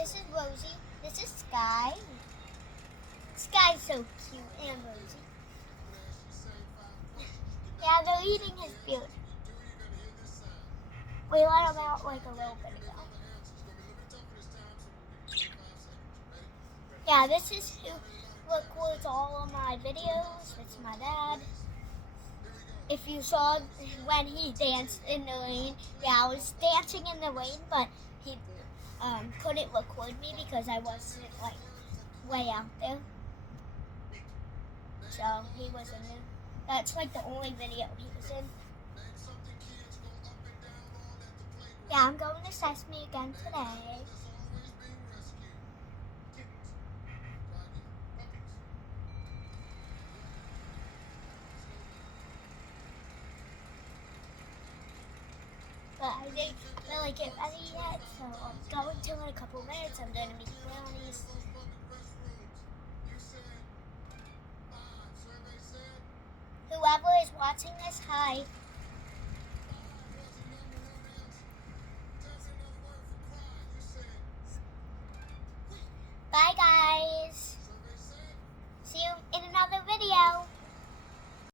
This is Rosie. This is Sky. Sky's so cute, and Rosie. Yeah, they're eating his beard. We let him out like a little bit ago. Yeah, this is who records all of my videos. It's my dad. If you saw when he danced in the rain, yeah, I was dancing in the rain, but he couldn't record me because I wasn't like way out there. So he was in there. That's like the only video he was in. Yeah, I'm going to Sesame again today. But I didn't really get ready yet, so I'm going to in a couple minutes. I'm going to make brownies. Whoever is watching this, hi.